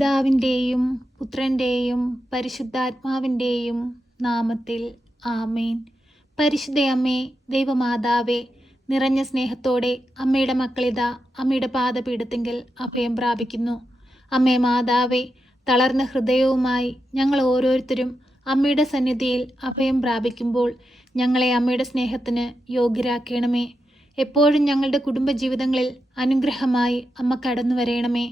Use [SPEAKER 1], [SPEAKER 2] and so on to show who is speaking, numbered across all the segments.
[SPEAKER 1] പിതാവിന്റെയും പുത്രന്റെയും പരിശുദ്ധാത്മാവിന്റെയും നാമത്തിൽ ആമേൻ. പരിശുദ്ധയമ്മേ ദൈവമാതാവേ നിറഞ്ഞ സ്നേഹത്തോടെ അമ്മയുടെ മക്കളിത അമ്മയുടെ പാദപീഠത്തിങ്കിൽ അഭയം പ്രാപിക്കുന്നു. അമ്മേ മാതാവേ തളർന്ന ഹൃദയവുമായി ഞങ്ങൾ ഓരോരുത്തരും അമ്മയുടെ സന്നിധിയിൽ അഭയം പ്രാപിക്കുമ്പോൾ ഞങ്ങളെ അമ്മയുടെ സ്നേഹത്തിന് യോഗ്യരാക്കണമേ. എപ്പോഴും ഞങ്ങളുടെ കുടുംബജീവിതങ്ങളിൽ അനുഗ്രഹമായി അമ്മ കടന്നു വരയണമേ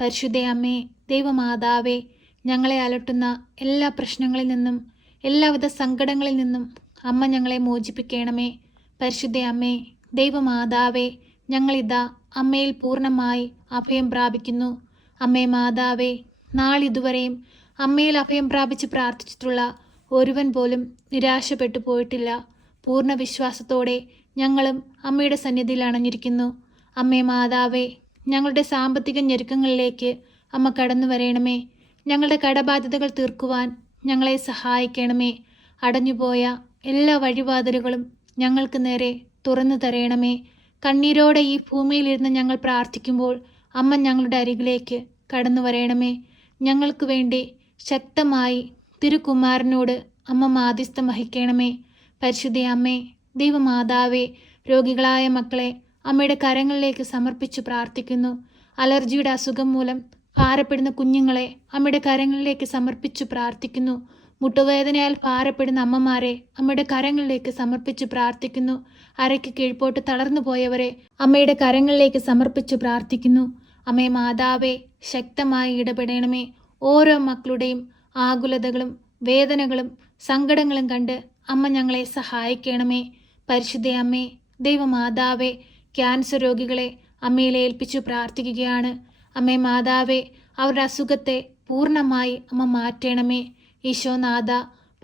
[SPEAKER 1] പരിശുദ്ധ അമ്മേ ദൈവമാതാവേ ഞങ്ങളെ അലട്ടുന്ന എല്ലാ പ്രശ്നങ്ങളിൽ നിന്നും എല്ലാവിധ സങ്കടങ്ങളിൽ നിന്നും അമ്മ ഞങ്ങളെ മോചിപ്പിക്കണമേ. പരിശുദ്ധയമ്മേ ദൈവമാതാവേ ഞങ്ങളിതാ അമ്മയിൽ പൂർണമായി അഭയം പ്രാപിക്കുന്നു. അമ്മേ മാതാവേ നാളിതുവരെയും അമ്മയിൽ അഭയം പ്രാപിച്ച് പ്രാർത്ഥിച്ചിട്ടുള്ള ഒരുവൻ പോലും നിരാശപ്പെട്ടു പോയിട്ടില്ല. പൂർണ വിശ്വാസത്തോടെ ഞങ്ങളും അമ്മയുടെ സന്നിധിയിൽ അണഞ്ഞിരിക്കുന്നു. അമ്മേ മാതാവേ ഞങ്ങളുടെ സാമ്പത്തിക ഞെരുക്കങ്ങളിലേക്ക് അമ്മ കടന്നു വരയണമേ ഞങ്ങളുടെ കടബാധ്യതകൾ തീർക്കുവാൻ ഞങ്ങളെ സഹായിക്കണമേ. അടഞ്ഞുപോയ എല്ലാ വഴിവാതിലുകളും ഞങ്ങൾക്ക് നേരെ തുറന്നു തരയണമേ കണ്ണീരോടെ ഈ ഭൂമിയിലിരുന്ന് ഞങ്ങൾ പ്രാർത്ഥിക്കുമ്പോൾ അമ്മ ഞങ്ങളുടെ അരികിലേക്ക് കടന്നു വരയണമേ ഞങ്ങൾക്ക് വേണ്ടി ശക്തമായി തിരുകുമാരനോട് അമ്മ മാധ്യസ്ഥം വഹിക്കണമേ. പരിശുദ്ധ അമ്മേ ദൈവമാതാവേ രോഗികളായ മക്കളെ അമ്മയുടെ കരങ്ങളിലേക്ക് സമർപ്പിച്ച് പ്രാർത്ഥിക്കുന്നു. അലർജിയുടെ അസുഖം മൂലം ഭാരപ്പെടുന്ന കുഞ്ഞുങ്ങളെ അമ്മയുടെ കരങ്ങളിലേക്ക് സമർപ്പിച്ച് പ്രാർത്ഥിക്കുന്നു. മുട്ടുവേദനയാൽ ഭാരപ്പെടുന്ന അമ്മമാരെ അമ്മയുടെ കരങ്ങളിലേക്ക് സമർപ്പിച്ച് പ്രാർത്ഥിക്കുന്നു. അരയ്ക്ക് കീഴ്പോട്ട് തളർന്നു പോയവരെ അമ്മയുടെ കരങ്ങളിലേക്ക് സമർപ്പിച്ച് പ്രാർത്ഥിക്കുന്നു. അമ്മേ മാതാവേ ശക്തമായി ഇടപെടണമേ. ഓരോ മക്കളുടെയും ആകുലതകളും വേദനകളും സങ്കടങ്ങളും കണ്ട് അമ്മ ഞങ്ങളെ സഹായിക്കണമേ. പരിശുദ്ധ അമ്മേ ദൈവമാതാവേ ക്യാൻസർ രോഗികളെ അമ്മയിൽ ഏൽപ്പിച്ചു പ്രാർത്ഥിക്കുകയാണ്. അമ്മേ മാതാവേ അവരുടെ അസുഖത്തെ പൂർണമായി അമ്മ മാറ്റണമേ. ഈശോനാഥ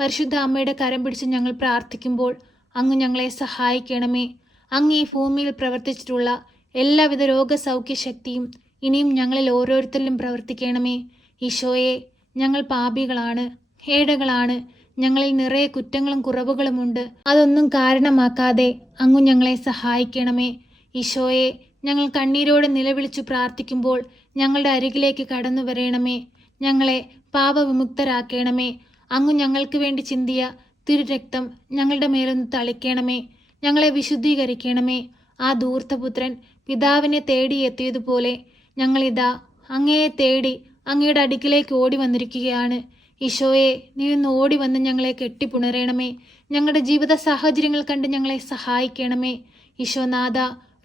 [SPEAKER 1] പരിശുദ്ധ അമ്മയുടെ കരം പിടിച്ച് ഞങ്ങൾ പ്രാർത്ഥിക്കുമ്പോൾ അങ്ങ് ഞങ്ങളെ സഹായിക്കണമേ. അങ്ങ് ഈ ഭൂമിയിൽ പ്രവർത്തിച്ചിട്ടുള്ള എല്ലാവിധ രോഗസൗഖ്യ ശക്തിയും ഇനിയും ഞങ്ങളിൽ ഓരോരുത്തരിലും പ്രവർത്തിക്കണമേ. ഈശോയെ ഞങ്ങൾ പാപികളാണ് ഹേടകളാണ്. ഞങ്ങളിൽ നിറയെ കുറ്റങ്ങളും കുറവുകളുമുണ്ട്. അതൊന്നും കാരണമാക്കാതെ അങ്ങു ഞങ്ങളെ സഹായിക്കണമേ. ഈശോയെ ഞങ്ങൾ കണ്ണീരോടെ നിലവിളിച്ചു പ്രാർത്ഥിക്കുമ്പോൾ ഞങ്ങളുടെ അരികിലേക്ക് കടന്നു വരയണമേ ഞങ്ങളെ പാപവിമുക്തരാക്കണമേ. അങ്ങു ഞങ്ങൾക്ക് വേണ്ടി ചിന്തിയ തിരുരക്തം ഞങ്ങളുടെ മേലൊന്ന് തളിക്കണമേ. ഞങ്ങളെ വിശുദ്ധീകരിക്കണമേ. ആ ദൂർത്തപുത്രൻ പിതാവിനെ തേടിയെത്തിയതുപോലെ ഞങ്ങളിതാ അങ്ങയെ തേടി അങ്ങയുടെ അടുക്കിലേക്ക് ഓടി വന്നിരിക്കുകയാണ് ഈശോയെ നീ ഒന്ന് ഓടി വന്ന് ഞങ്ങളെ കെട്ടിപ്പുണരണമേ. ഞങ്ങളുടെ ജീവിത സാഹചര്യങ്ങൾ കണ്ട് ഞങ്ങളെ സഹായിക്കണമേ. ഈശോനാഥ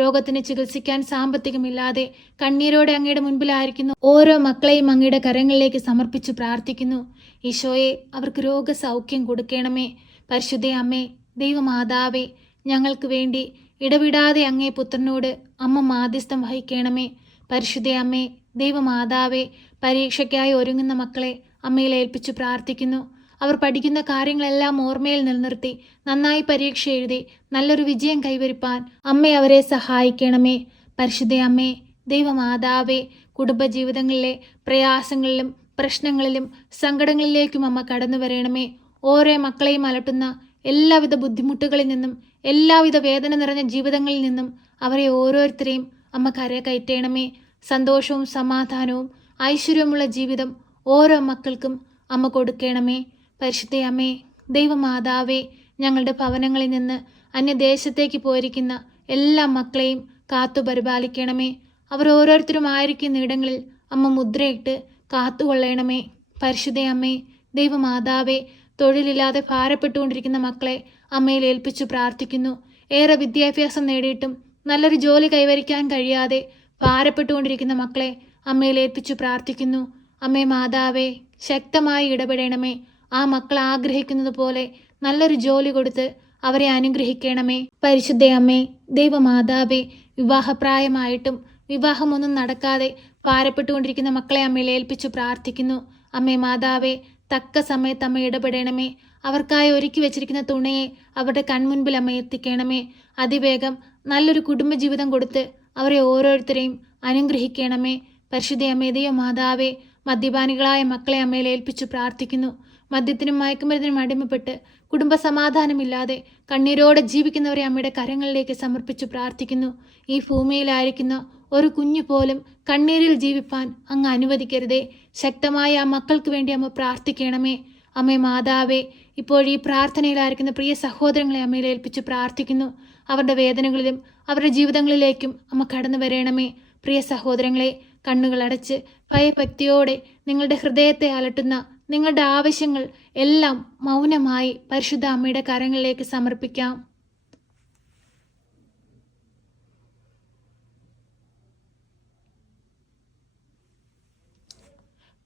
[SPEAKER 1] രോഗത്തിന് ചികിത്സിക്കാൻ സാമ്പത്തികമില്ലാതെ കണ്ണീരോടെ അങ്ങയുടെ മുൻപിലായിരിക്കുന്നു. ഓരോ മക്കളെയും അങ്ങയുടെ കരങ്ങളിലേക്ക് സമർപ്പിച്ചു പ്രാർത്ഥിക്കുന്നു. ഈശോയെ അവർക്ക് രോഗസൗഖ്യം കൊടുക്കണമേ. പരിശുദ്ധ അമ്മേ ദൈവമാതാവേ ഞങ്ങൾക്ക് വേണ്ടി ഇടവിടാതെ അങ്ങേ പുത്രനോട് അമ്മ മാധ്യസ്ഥം വഹിക്കണമേ. പരിശുദ്ധ അമ്മേ ദൈവമാതാവേ പരീക്ഷയ്ക്കായി ഒരുങ്ങുന്ന മക്കളെ അമ്മയിൽ ഏൽപ്പിച്ചു പ്രാർത്ഥിക്കുന്നു. അവർ പഠിക്കുന്ന കാര്യങ്ങളെല്ലാം ഓർമ്മയിൽ നിലനിർത്തി നന്നായി പരീക്ഷ എഴുതി നല്ലൊരു വിജയം കൈവരിപ്പാൻ അമ്മ അവരെ സഹായിക്കണമേ. പരിശുദ്ധ അമ്മേ ദൈവമാതാവേ കുടുംബജീവിതങ്ങളിലെ പ്രയാസങ്ങളിലും പ്രശ്നങ്ങളിലും സങ്കടങ്ങളിലേക്കും അമ്മ കടന്നു വരണമേ. ഓരോ മക്കളെയും അലട്ടുന്ന എല്ലാവിധ ബുദ്ധിമുട്ടുകളിൽ നിന്നും എല്ലാവിധ വേദന നിറഞ്ഞ ജീവിതങ്ങളിൽ നിന്നും അവരെ ഓരോരുത്തരെയും അമ്മ കര കയറ്റണമേ സന്തോഷവും സമാധാനവും ഐശ്വര്യമുള്ള ജീവിതം ഓരോ മക്കൾക്കും അമ്മ കൊടുക്കണമേ. പരിശുദ്ധ അമ്മേ ദൈവമാതാവേ ഞങ്ങളുടെ ഭവനങ്ങളിൽ നിന്ന് അന്യദേശത്തേക്ക് പോയിരിക്കുന്ന എല്ലാ മക്കളെയും കാത്തു പരിപാലിക്കണമേ. അവർ ഓരോരുത്തരും ആയിരിക്കുന്ന ഇടങ്ങളിൽ അമ്മ മുദ്രയിട്ട് കാത്തുകൊള്ളണമേ. പരിശുദ്ധയമ്മേ ദൈവമാതാവേ തൊഴിലില്ലാതെ ഭാരപ്പെട്ടുകൊണ്ടിരിക്കുന്ന മക്കളെ അമ്മയിൽ ഏൽപ്പിച്ചു പ്രാർത്ഥിക്കുന്നു. ഏറെ വിദ്യാഭ്യാസം നേടിയിട്ടും നല്ലൊരു ജോലി കൈവരിക്കാൻ കഴിയാതെ ഭാരപ്പെട്ടുകൊണ്ടിരിക്കുന്ന മക്കളെ അമ്മയിൽ ഏൽപ്പിച്ചു പ്രാർത്ഥിക്കുന്നു. അമ്മേ മാതാവേ ശക്തമായി ഇടപെടണമേ. ആ മക്കൾ ആഗ്രഹിക്കുന്നത് പോലെ നല്ലൊരു ജോലി കൊടുത്ത് അവരെ അനുഗ്രഹിക്കണമേ. പരിശുദ്ധ അമ്മേ ദൈവമാതാവേ വിവാഹപ്രായമായിട്ടും വിവാഹമൊന്നും നടക്കാതെ പാരപ്പെട്ടുകൊണ്ടിരിക്കുന്ന മക്കളെ അമ്മയിൽ ഏൽപ്പിച്ചു പ്രാർത്ഥിക്കുന്നു. അമ്മേ മാതാവേ തക്ക സമയത്ത് അമ്മ ഇടപെടണമേ. അവർക്കായി ഒരുക്കി വെച്ചിരിക്കുന്ന തുണയെ അവരുടെ കൺമുൻപിൽ അമ്മ എത്തിക്കണമേ. അതിവേഗം നല്ലൊരു കുടുംബജീവിതം കൊടുത്ത് അവരെ ഓരോരുത്തരെയും അനുഗ്രഹിക്കണമേ. പരിശുദ്ധ അമ്മേതയോ മാതാവേ മദ്യപാനികളായ മക്കളെ അമ്മയിൽ ഏൽപ്പിച്ചു പ്രാർത്ഥിക്കുന്നു. മദ്യത്തിനും മയക്കുമരുന്നിനും അടിമപ്പെട്ട് കുടുംബസമാധാനമില്ലാതെ കണ്ണീരോടെ ജീവിക്കുന്നവരെ അമ്മയുടെ കരങ്ങളിലേക്ക് സമർപ്പിച്ചു പ്രാർത്ഥിക്കുന്നു. ഈ ഭൂമിയിലായിരിക്കുന്ന ഒരു കുഞ്ഞു പോലും കണ്ണീരിൽ ജീവിപ്പാൻ അങ്ങ് അനുവദിക്കരുതേ. ശക്തമായ ആ മക്കൾക്ക് വേണ്ടി അമ്മ പ്രാർത്ഥിക്കണമേ. അമ്മേ മാതാവേ ഇപ്പോൾ ഈ പ്രാർത്ഥനയിലായിരിക്കുന്ന പ്രിയ സഹോദരങ്ങളെ അമ്മയിൽ ഏൽപ്പിച്ച് പ്രാർത്ഥിക്കുന്നു. അവരുടെ വേദനകളിലും അവരുടെ ജീവിതങ്ങളിലേക്കും അമ്മ കടന്നു വരണമേ. പ്രിയ സഹോദരങ്ങളെ കണ്ണുകൾ അടച്ച് ഭയഭക്തിയോടെ നിങ്ങളുടെ ഹൃദയത്തെ അലട്ടുന്ന നിങ്ങളുടെ ആവശ്യങ്ങൾ എല്ലാം മൗനമായി പരിശുദ്ധ അമ്മയുടെ കരങ്ങളിലേക്ക് സമർപ്പിക്കാം.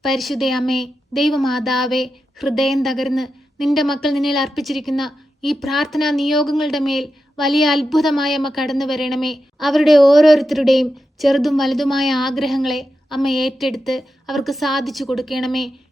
[SPEAKER 1] പരിശുദ്ധ അമ്മേ ദൈവമാതാവേ ഹൃദയം തകർന്ന് നിന്റെ മക്കൾ നിന്നിൽ അർപ്പിച്ചിരിക്കുന്ന ഈ പ്രാർത്ഥനാ നിയോഗങ്ങളുടെ മേൽ വലിയ അത്ഭുതമായ അമ്മ കടന്നു വരണമേ. അവരുടെ ഓരോരുത്തരുടെയും ചെറുതും വലുതുമായ ആഗ്രഹങ്ങളെ അമ്മ ഏറ്റെടുത്ത് അവർക്ക് സാധിച്ചു കൊടുക്കണമേ.